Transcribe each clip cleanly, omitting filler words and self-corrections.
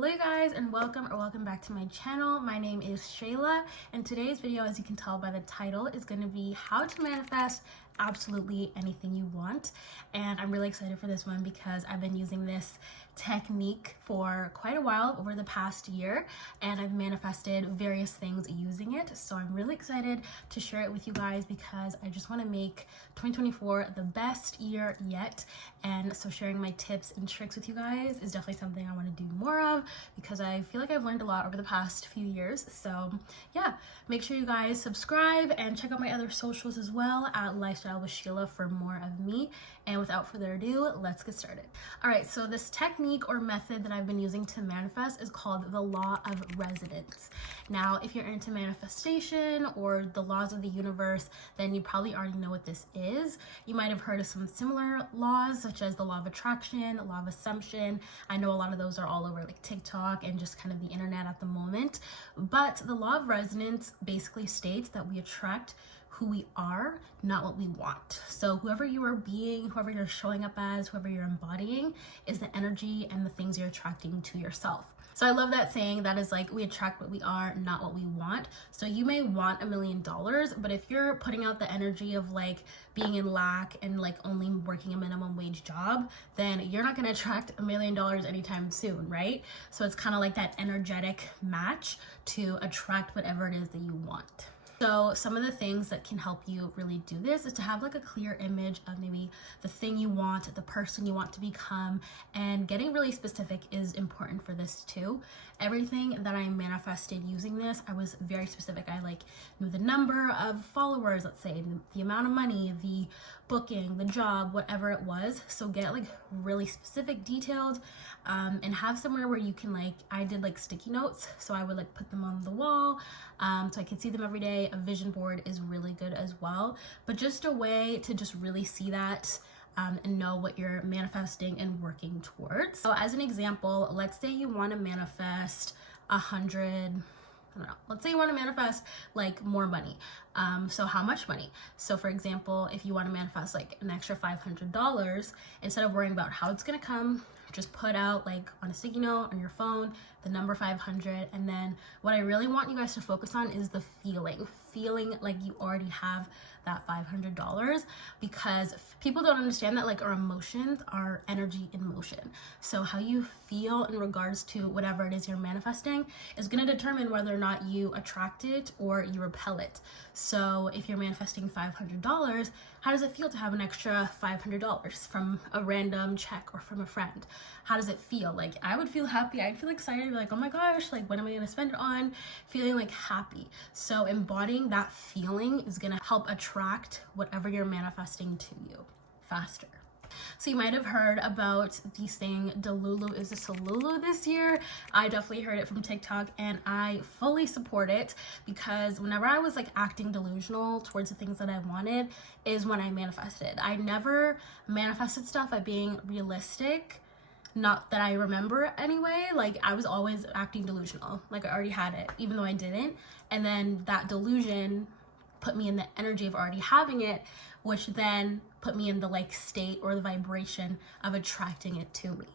Hello guys, and welcome back to my channel. My name is Shayla, and today's video, as you can tell by the title, is going to be how to manifest absolutely anything you want. And I'm really excited for this one because I've been using this technique for quite a while over the past year, and I've manifested various things using it. So I'm really excited to share it with you guys because I just want to make 2024 the best year yet. And so sharing my tips and tricks with you guys is definitely something I want to do more of because I feel like I've learned a lot over the past few years. So yeah, make sure you guys subscribe and check out my other socials as well at Lifestyle with Sheila for more of me. And without further ado, let's get started. All right, so this technique or method that I've been using to manifest is called the law of resonance. Now, if you're into manifestation or the laws of the universe, then you probably already know what this is. You might have heard of some similar laws, such as the law of attraction, law of assumption. I know a lot of those are all over like TikTok and just kind of the internet at the moment. But the law of resonance basically states that we attract who we are, not what we want. So whoever you are being, whoever you're showing up as, whoever you're embodying is the energy and the things you're attracting to yourself. So I love that saying, that is like, we attract what we are, not what we want. So you may want $1 million, but if you're putting out the energy of like being in lack and like only working a minimum wage job, then you're not gonna attract $1 million anytime soon, right? So it's kind of like that energetic match to attract whatever it is that you want. So some of the things that can help you really do this is to have like a clear image of maybe the thing you want, the person you want to become, and getting really specific is important for this too. Everything that I manifested using this, I was very specific. I like knew the number of followers, let's say, the amount of money, the booking, the job, whatever it was. So get like really specific, detailed, and have somewhere where you can like, I did like sticky notes. So I would like put them on the wall so I could see them every day. A vision board is really good as well, but just a way to just really see that and know what you're manifesting and working towards. So as an example, let's say you want to manifest 100, I don't know, let's say you want to manifest like more money. So how much money? So for example, if you want to manifest like an extra $500, instead of worrying about how it's going to come, just put out like on a sticky note on your phone the number 500, and then what I really want you guys to focus on is the feeling like you already have that $500, because people don't understand that like our emotions are energy in motion. So how you feel in regards to whatever it is you're manifesting is going to determine whether or not you attract it or you repel it. So if you're manifesting $500, how does it feel to have an extra $500 from a random check or from a friend? How does it feel? Like, I would feel happy. I'd feel excited, be like, oh my gosh, like what am I going to spend it on? Feeling like happy. So embodying that feeling is going to help attract whatever you're manifesting to you faster. So you might have heard about the saying, Delulu is a Salulu this year. I definitely heard it from TikTok, and I fully support it, because whenever I was like acting delusional towards the things that I wanted is when I manifested. I never manifested stuff by being realistic. Not that I remember anyway. Like, I was always acting delusional. Like, I already had it, even though I didn't. And then that delusion put me in the energy of already having it, which then put me in the like state or the vibration of attracting it to me.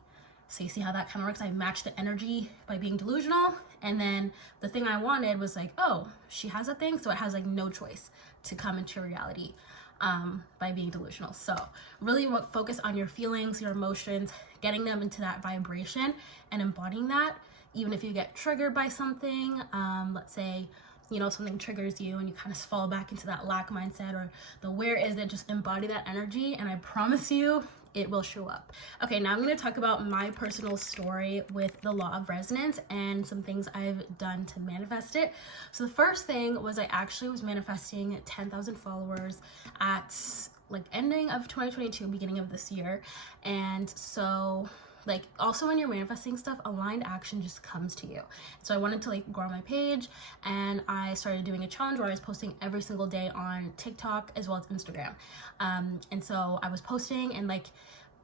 So you see how that kind of works? I matched the energy by being delusional, and then the thing I wanted was like, oh, she has a thing, so it has like no choice to come into reality by being delusional. So really focus on your feelings, your emotions, getting them into that vibration and embodying that. Even if you get triggered by something, let's say, you know, something triggers you and you kind of fall back into that lack mindset or the where is it, just embody that energy, and I promise you it will show up. Okay, now I'm going to talk about my personal story with the law of resonance and some things I've done to manifest it. So the first thing was I actually was manifesting 10,000 followers at like ending of 2022, beginning of this year. And so like, also when you're manifesting stuff, aligned action just comes to you. So I wanted to like grow my page, and I started doing a challenge where I was posting every single day on TikTok as well as Instagram. And so I was posting, and like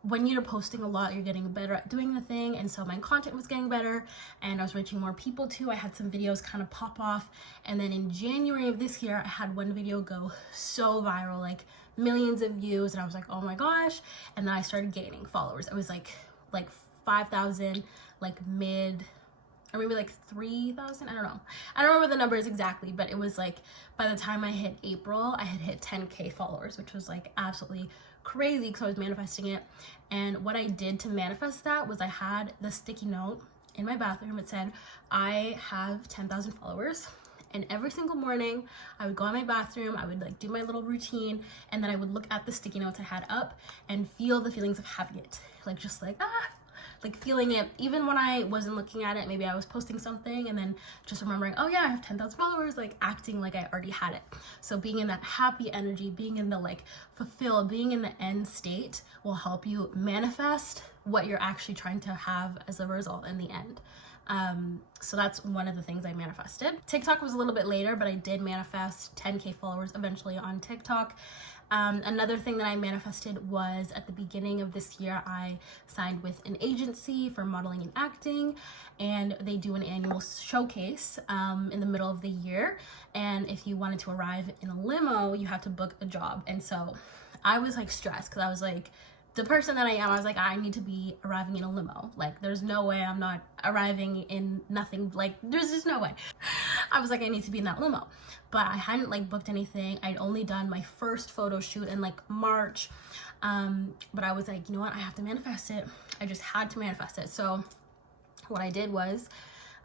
when you're posting a lot, you're getting better at doing the thing. And so my content was getting better, and I was reaching more people too. I had some videos kind of pop off. And then in January of this year, I had one video go so viral, like millions of views. And I was like, oh my gosh. And then I started gaining followers. I was like 5,000, like mid or maybe like 3,000. I don't know. I don't remember the numbers exactly, but it was like by the time I hit April, I had hit 10K followers, which was like absolutely crazy because I was manifesting it. And what I did to manifest that was I had the sticky note in my bathroom. It said, I have 10,000 followers. And every single morning I would go in my bathroom, I would like do my little routine, and then I would look at the sticky notes I had up and feel the feelings of having it. Like just like, like feeling it. Even when I wasn't looking at it, maybe I was posting something and then just remembering, oh yeah, I have 10,000 followers, like acting like I already had it. So being in that happy energy, being in the like fulfill, being in the end state will help you manifest what you're actually trying to have as a result in the end. So that's one of the things I manifested. TikTok was a little bit later, but I did manifest 10K followers eventually on TikTok. Another thing that I manifested was at the beginning of this year, I signed with an agency for modeling and acting, and they do an annual showcase in the middle of the year. And if you wanted to arrive in a limo, you have to book a job. And so I was like stressed because I was like, the person that I am, I was like, I need to be arriving in a limo. Like, there's no way I'm not arriving in nothing. Like, there's just no way. I was like, I need to be in that limo. But I hadn't like booked anything. I'd only done my first photo shoot in like March. But I was like, you know what? I have to manifest it. I just had to manifest it. So what I did was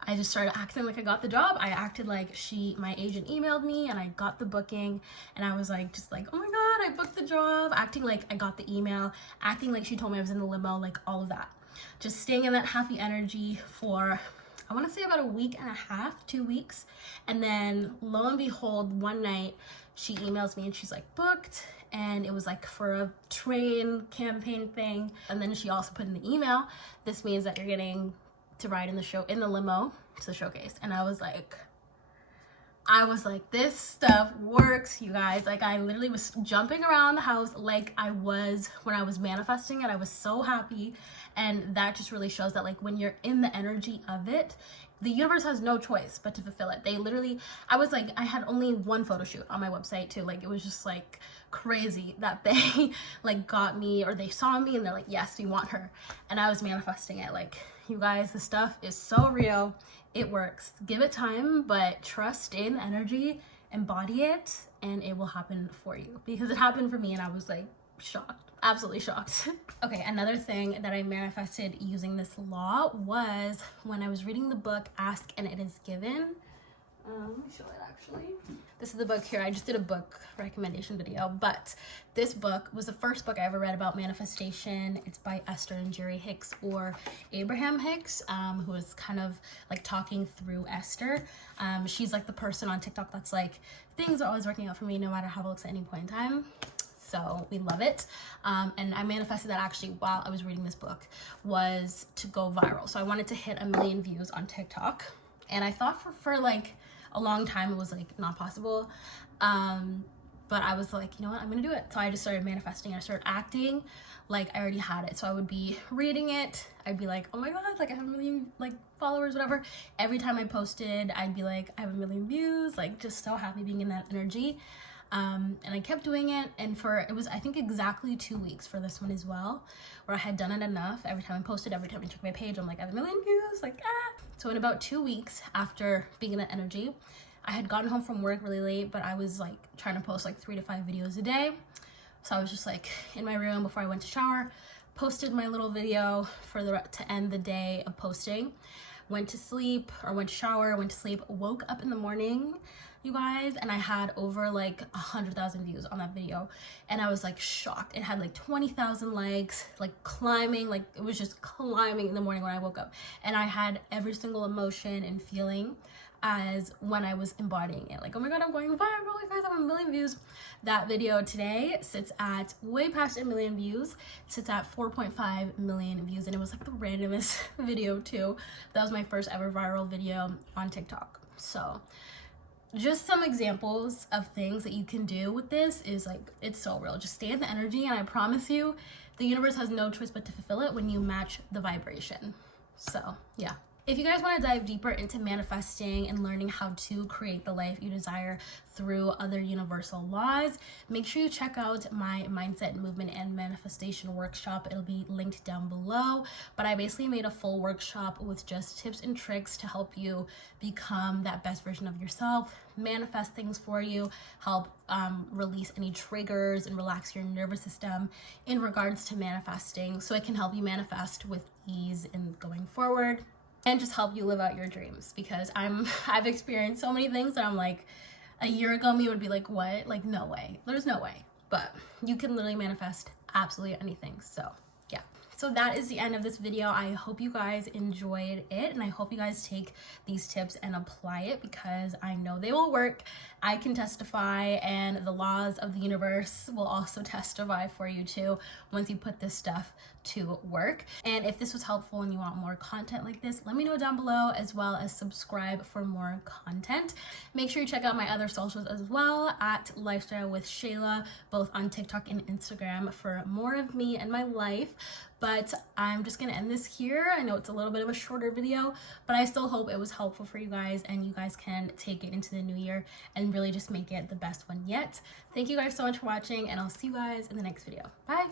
I just started acting like I got the job. I acted like my agent emailed me and I got the booking, and I was like, just like, oh my God, I booked the job, acting like I got the email, acting like she told me I was in the limo, like all of that. Just staying in that happy energy for, I want to say about a week and a half, 2 weeks. And then lo and behold, one night she emails me and she's like, booked. And it was like for a train campaign thing. And then she also put in the email, this means that you're getting to ride in the limo to the showcase. And I was like, this stuff works, you guys. Like, I literally was jumping around the house like I was when I was manifesting it. I was so happy. And that just really shows that like when you're in the energy of it, the universe has no choice but to fulfill it. They literally, I was like, I had only one photo shoot on my website too. Like, it was just like crazy that they like got me, or they saw me and they're like, yes, we want her. And I was manifesting it. Like, you guys, the stuff is so real. It works. Give it time, but trust, stay in the energy, embody it, and it will happen for you. Because it happened for me and I was like shocked, absolutely shocked. Okay, another thing that I manifested using this law was when I was reading the book, Ask and It Is Given. Let me show it actually. This is the book here. I just did a book recommendation video, but this book was the first book I ever read about manifestation. It's by Esther and Jerry Hicks, or Abraham Hicks, who is kind of like talking through Esther. She's like the person on TikTok that's like, things are always working out for me no matter how it looks at any point in time. So we love it. And I manifested that actually while I was reading this book, was to go viral. So I wanted to hit 1 million views on TikTok. And I thought for like a long time it was like not possible. But I was like, you know what, I'm gonna do it. So I just started manifesting. I started acting like I already had it. So I would be reading it. I'd be like, oh my God, like I have 1 million like followers, whatever. Every time I posted, I'd be like, I have 1 million views, like just so happy being in that energy. And I kept doing it, and it was I think exactly 2 weeks for this one as well, where I had done it enough. Every time I posted, every time I checked my page, I'm like, I have 1 million views, like So in about 2 weeks after being in that energy, I had gotten home from work really late, but I was like trying to post like 3 to 5 videos a day. So I was just like in my room before I went to shower, posted my little video to end the day of posting, went to sleep, or went to shower, went to sleep, woke up in the morning, you guys, and I had over like 100,000 views on that video, and I was like shocked. It had like 20,000 likes, like climbing, like it was just climbing in the morning when I woke up, and I had every single emotion and feeling as when I was embodying it. Like, oh my God, I'm going viral, you guys, I have 1 million views. That video today sits at way past 1 million views, sits at 4.5 million views, and it was like the randomest video too. That was my first ever viral video on TikTok. So just some examples of things that you can do with this is like, it's so real. Just stay in the energy, and I promise you, the universe has no choice but to fulfill it when you match the vibration. So yeah. If you guys want to dive deeper into manifesting and learning how to create the life you desire through other universal laws, make sure you check out my mindset, movement, and manifestation workshop. It'll be linked down below. But I basically made a full workshop with just tips and tricks to help you become that best version of yourself, manifest things for you, help release any triggers and relax your nervous system in regards to manifesting, so it can help you manifest with ease in going forward. And just help you live out your dreams, because I've experienced so many things that I'm like, a year ago me would be like, what? Like, no way. There's no way. But you can literally manifest absolutely anything. So yeah. So that is the end of this video. I hope you guys enjoyed it, and I hope you guys take these tips and apply it, because I know they will work. I can testify, and the laws of the universe will also testify for you too once you put this stuff to work. And if this was helpful and you want more content like this, let me know down below, as well as subscribe for more content. Make sure you check out my other socials as well, at Lifestyle with Sheilla, both on TikTok and Instagram, for more of me and my life. But I'm just gonna end this here. I know it's a little bit of a shorter video, but I still hope it was helpful for you guys, and you guys can take it into the new year and really just make it the best one yet. Thank you guys so much for watching, and I'll see you guys in the next video. Bye.